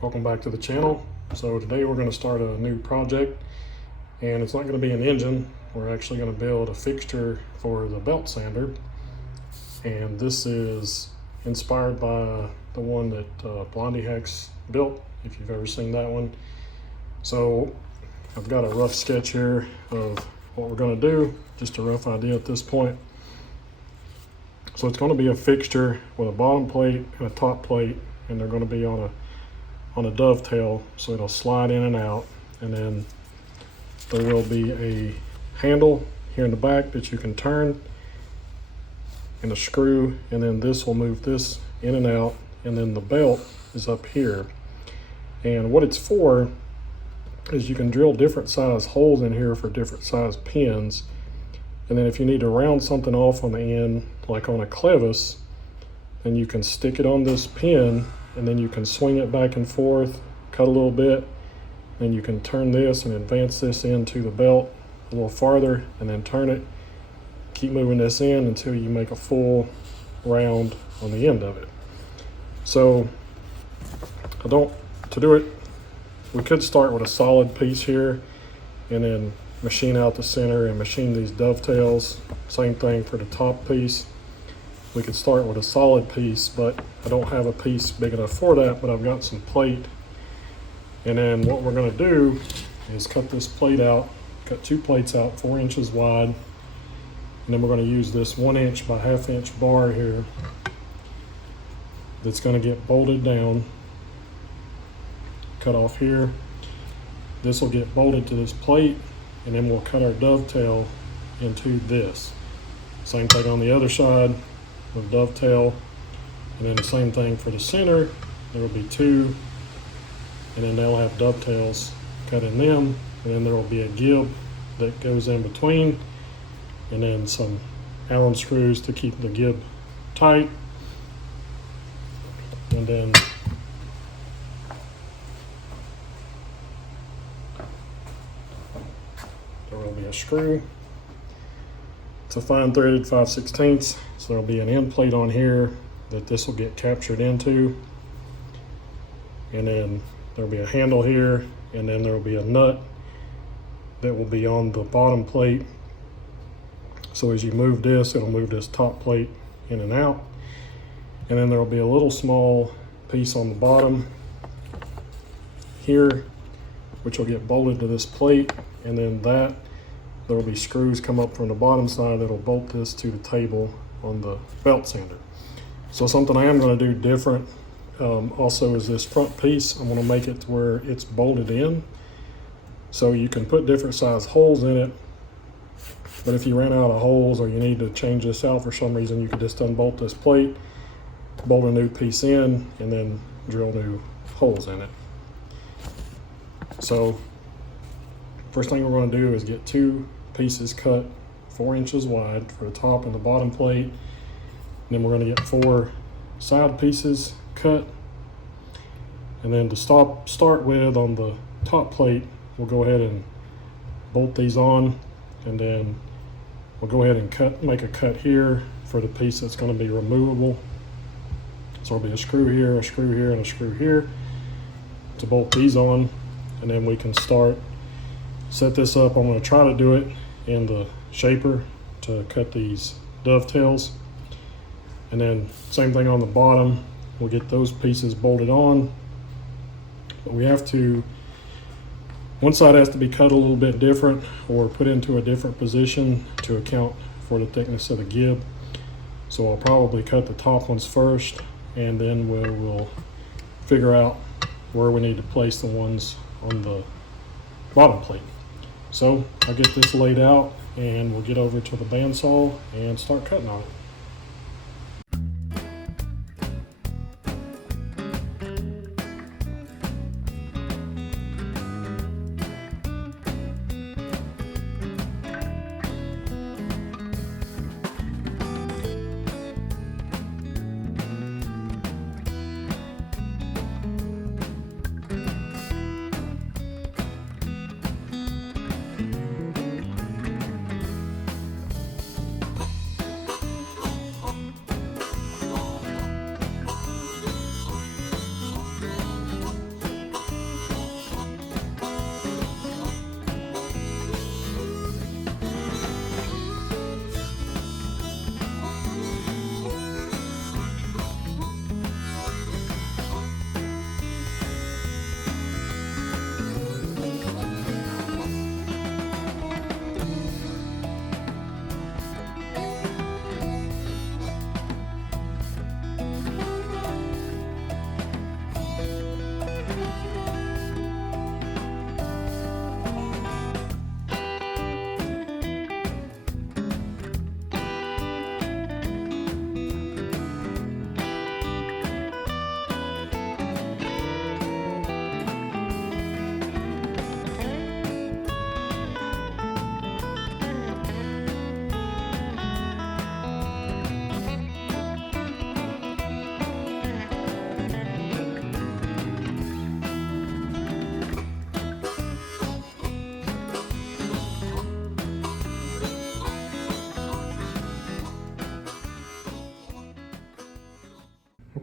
Welcome back to the channel. So today we're going to start a new project, and it's not going to be an engine. We're actually going to build a fixture for the belt sander, and this is inspired by the one that Blondie Hacks built, if you've ever seen that one. So I've got a rough sketch here of what we're going to do, just a rough idea at this point. So it's going to be a fixture with a bottom plate and a top plate, and they're going to be on a dovetail, so it'll slide in and out, and then there will be a handle here in the back that you can turn, and a screw, and then this will move this in and out, and then the belt is up here. And what it's for is you can drill different size holes in here for different size pins, and then if you need to round something off on the end, like on a clevis, then you can stick it on this pin, and then you can swing it back and forth, cut a little bit, then you can turn this and advance this into the belt a little farther, and then turn it, keep moving this in until you make a full round on the end of it. So to do it, we could start with a solid piece here and then machine out the center and machine these dovetails. Same thing for the top piece. We could start with a solid piece, but I don't have a piece big enough for that, but I've got some plate. And then what we're going to do is cut this plate out, cut two plates out 4 inches wide, and then we're going to use this 1 inch by 1/2 inch bar here that's going to get bolted down, cut off here. This will get bolted to this plate, and then we'll cut our dovetail into this. Same thing on the other side with dovetail, and then the same thing for the center. There will be 2, and then they'll have dovetails cut in them, and then there will be a gib that goes in between, and then some Allen screws to keep the gib tight, and then there will be a screw. It's a fine threaded 5/16, so there'll be an end plate on here that this will get captured into, and then there'll be a handle here, and then there'll be a nut that will be on the bottom plate. So as you move this, it'll move this top plate in and out, and then there'll be a little small piece on the bottom here which will get bolted to this plate, and then there will be screws come up from the bottom side that'll bolt this to the table on the belt sander. So something I am going to do different also is this front piece. I'm going to make it to where it's bolted in, so you can put different size holes in it, but if you ran out of holes or you need to change this out for some reason, you can just unbolt this plate, bolt a new piece in, and then drill new holes in it. So first thing we're going to do is get 2 pieces cut 4 inches wide for the top and the bottom plate, and then we're going to get 4 side pieces cut, and then to start with, on the top plate, we'll go ahead and bolt these on, and then we'll go ahead and make a cut here for the piece that's going to be removable. So there'll be a screw here, a screw here, and a screw here to bolt these on, and then we can set this up. I'm going to try to do it in the shaper to cut these dovetails, and then same thing on the bottom. We'll get those pieces bolted on, but we have to, one side has to be cut a little bit different or put into a different position to account for the thickness of the gib. So I'll probably cut the top ones first, and then we'll figure out where we need to place the ones on the bottom plate. So I'll get this laid out, and we'll get over to the bandsaw and start cutting on it.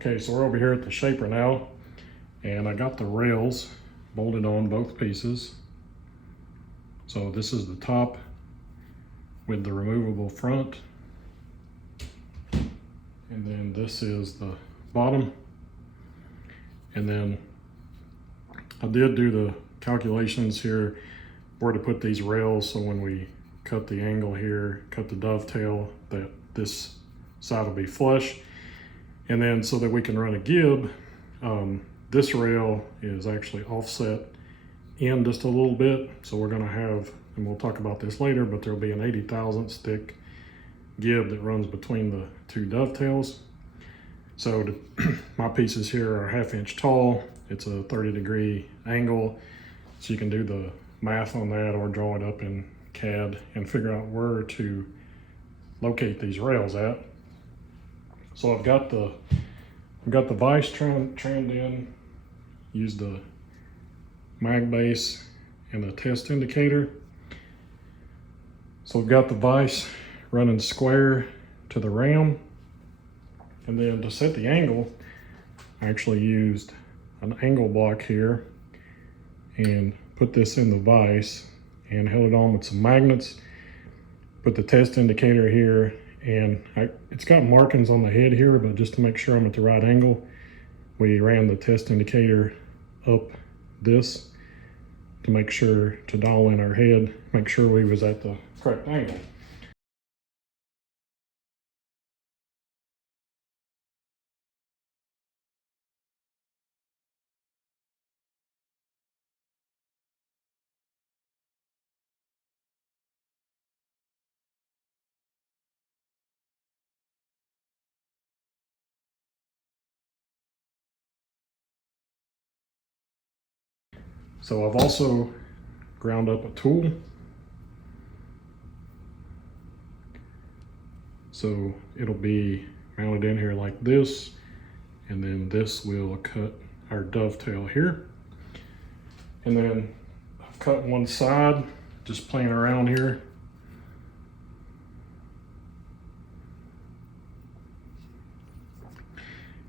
Okay, so we're over here at the shaper now, and I got the rails bolted on both pieces. So this is the top with the removable front, and then this is the bottom. And then I did do the calculations here where to put these rails, so when we cut the angle here, cut the dovetail, that this side will be flush. And then so that we can run a gib, this rail is actually offset in just a little bit. So we're gonna have, and we'll talk about this later, but there'll be an 80 thousandths thick gib that runs between the two dovetails. So my pieces here are 1/2 inch tall. It's a 30-degree angle. So you can do the math on that or draw it up in CAD and figure out where to locate these rails at. So I've got the vise trimmed in, used the mag base and the test indicator. So we've got the vise running square to the ram. And then to set the angle, I actually used an angle block here and put this in the vise and held it on with some magnets. Put the test indicator here, and it's got markings on the head here, but just to make sure I'm at the right angle, we ran the test indicator up this to make sure to dial in our head, make sure we was at the correct angle. So I've also ground up a tool. So it'll be mounted in here like this, and then this will cut our dovetail here. And then I've cut one side, just playing around here.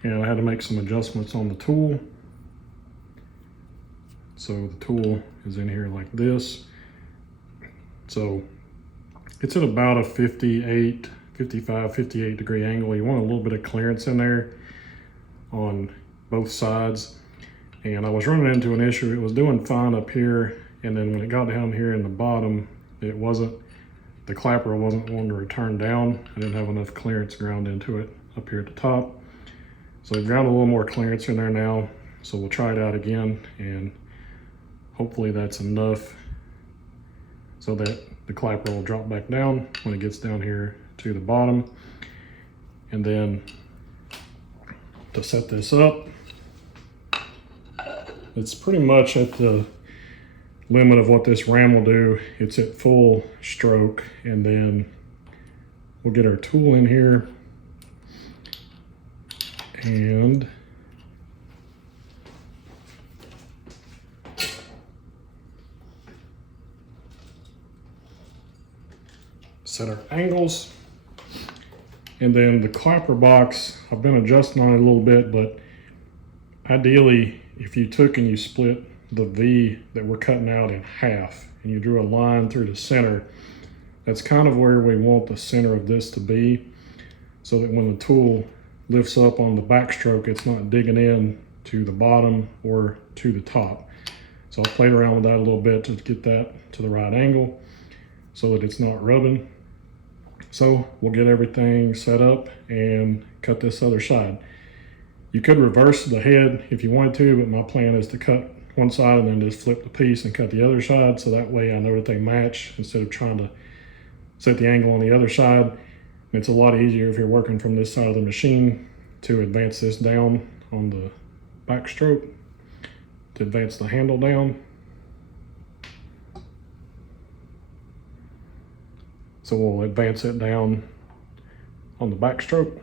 And I had to make some adjustments on the tool. So the tool is in here like this. So it's at about a 55, 58 degree angle. You want a little bit of clearance in there on both sides. And I was running into an issue. It was doing fine up here, and then when it got down here in the bottom, the clapper wasn't wanting to return down. I didn't have enough clearance ground into it up here at the top. So I ground a little more clearance in there now. So we'll try it out again, and hopefully that's enough so that the clapper will drop back down when it gets down here to the bottom. And then to set this up, it's pretty much at the limit of what this ram will do. It's at full stroke, and then we'll get our tool in here and set our angles. And then the clapper box, I've been adjusting on it a little bit, but ideally, if you took and you split the V that we're cutting out in half and you drew a line through the center, that's kind of where we want the center of this to be, so that when the tool lifts up on the backstroke, it's not digging in to the bottom or to the top. So I played around with that a little bit to get that to the right angle so that it's not rubbing. So we'll get everything set up and cut this other side. You could reverse the head if you wanted to, but my plan is to cut one side and then just flip the piece and cut the other side, so that way I know that they match instead of trying to set the angle on the other side. It's a lot easier if you're working from this side of the machine to advance this down on the backstroke, to advance the handle down. So we'll advance it down on the backstroke.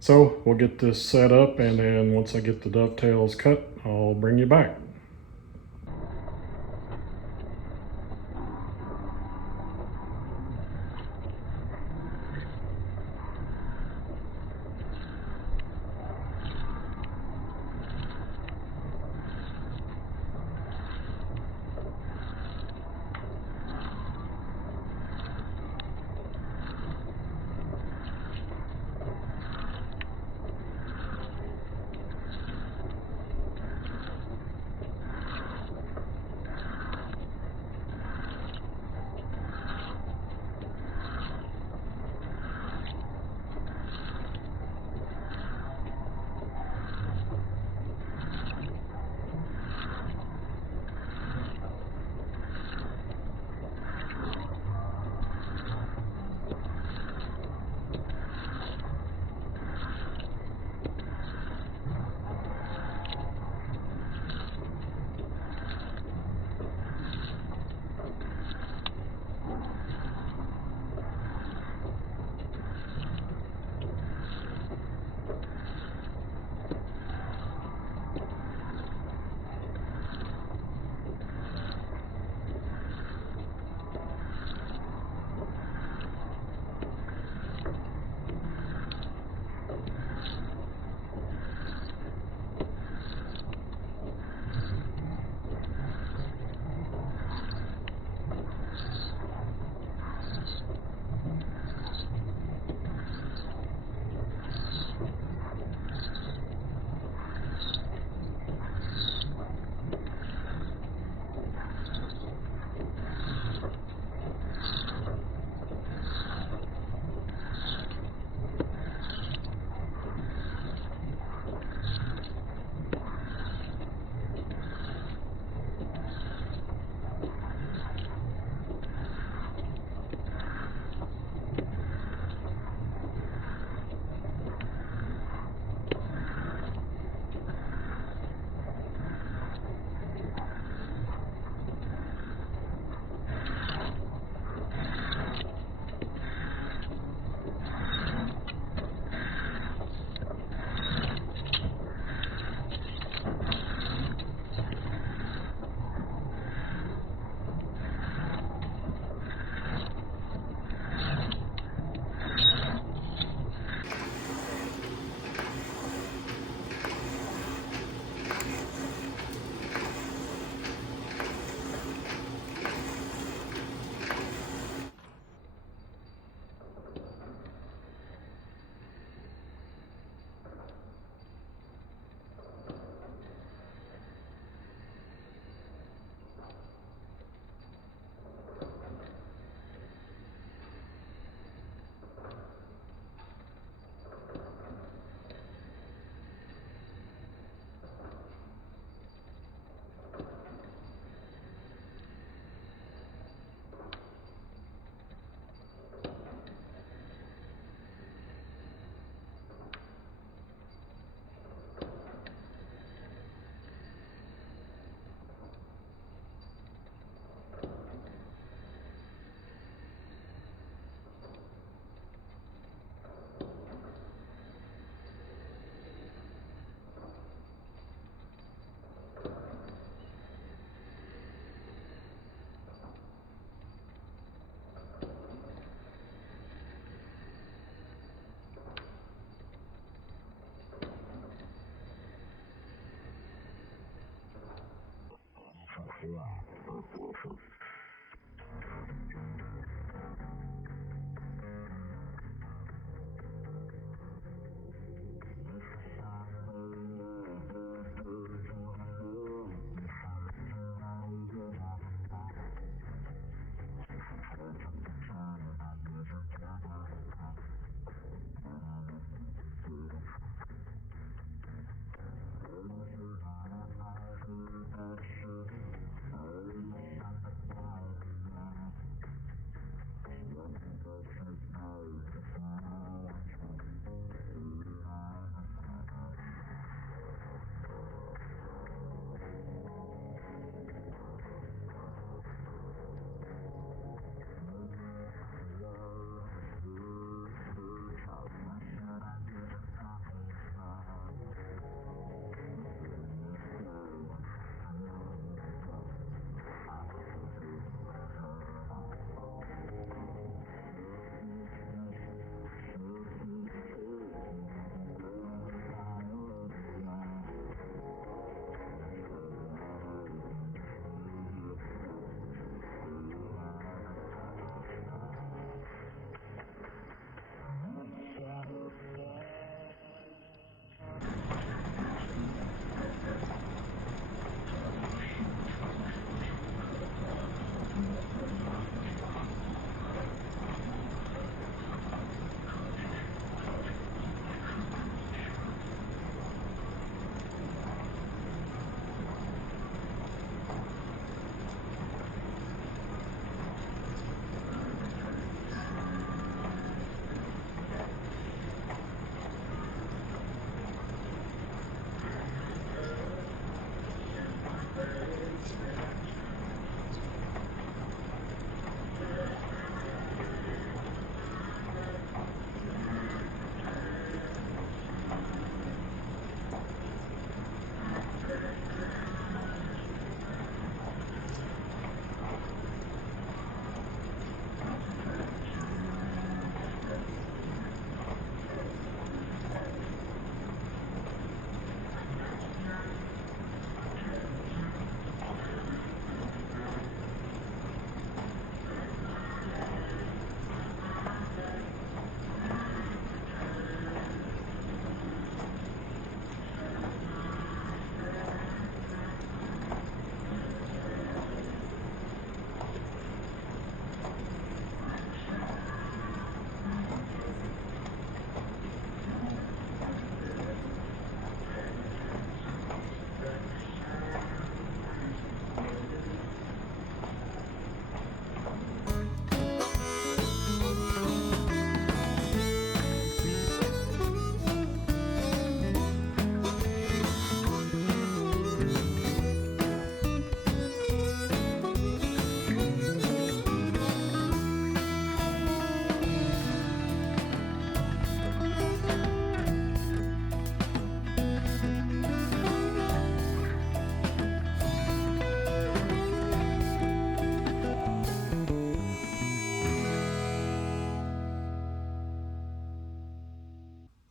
So we'll get this set up, and then once I get the dovetails cut, I'll bring you back.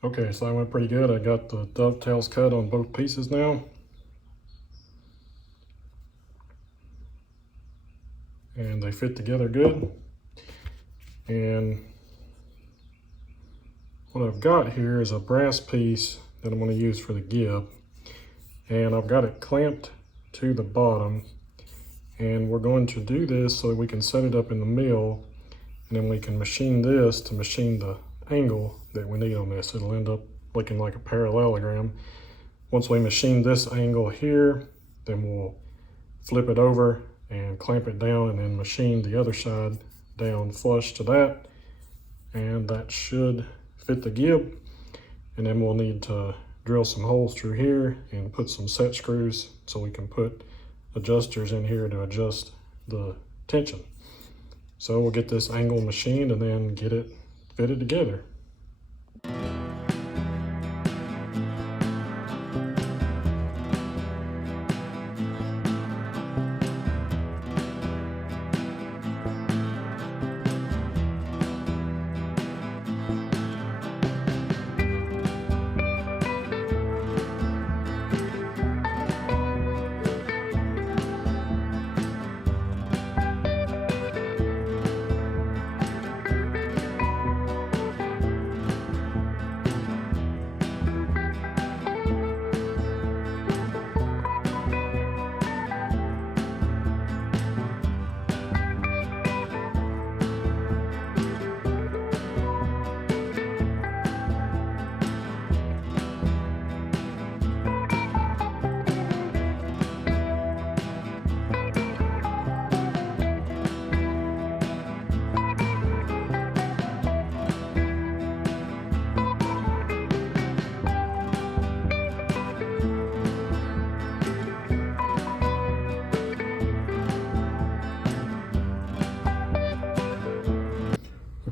Okay, so that went pretty good. I got the dovetails cut on both pieces now. And they fit together good. And what I've got here is a brass piece that I'm going to use for the gib. And I've got it clamped to the bottom. And we're going to do this so that we can set it up in the mill. And then we can machine this to machine the angle that we need on this. It'll end up looking like a parallelogram. Once we machine this angle here, then we'll flip it over and clamp it down and then machine the other side down flush to that. And that should fit the gib. And then we'll need to drill some holes through here and put some set screws so we can put adjusters in here to adjust the tension. So we'll get this angle machined and then get it fitted together.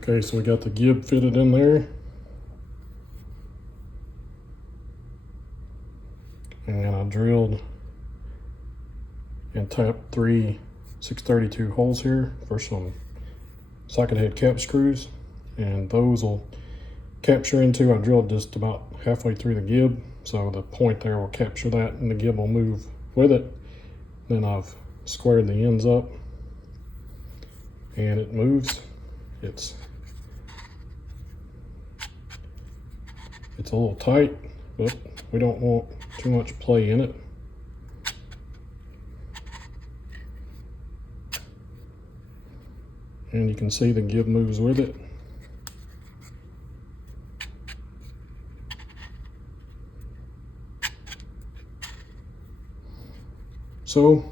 Okay, so we got the gib fitted in there. And I drilled and tapped 3 632 holes here for some socket head cap screws, and those will capture into, I drilled just about halfway through the gib, so the point there will capture that and the gib will move with it. Then I've squared the ends up and it moves. It's a little tight, but we don't want too much play in it. And you can see the gib moves with it. So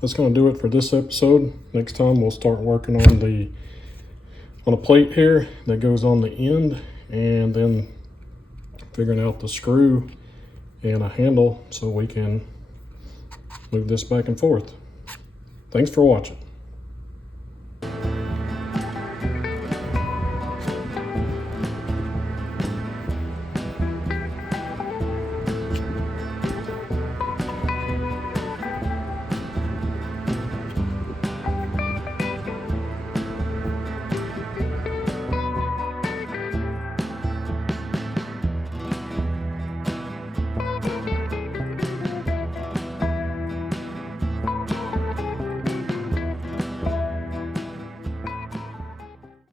that's going to do it for this episode. Next time we'll start working on a plate here that goes on the end, and then figuring out the screw and a handle so we can move this back and forth. Thanks for watching.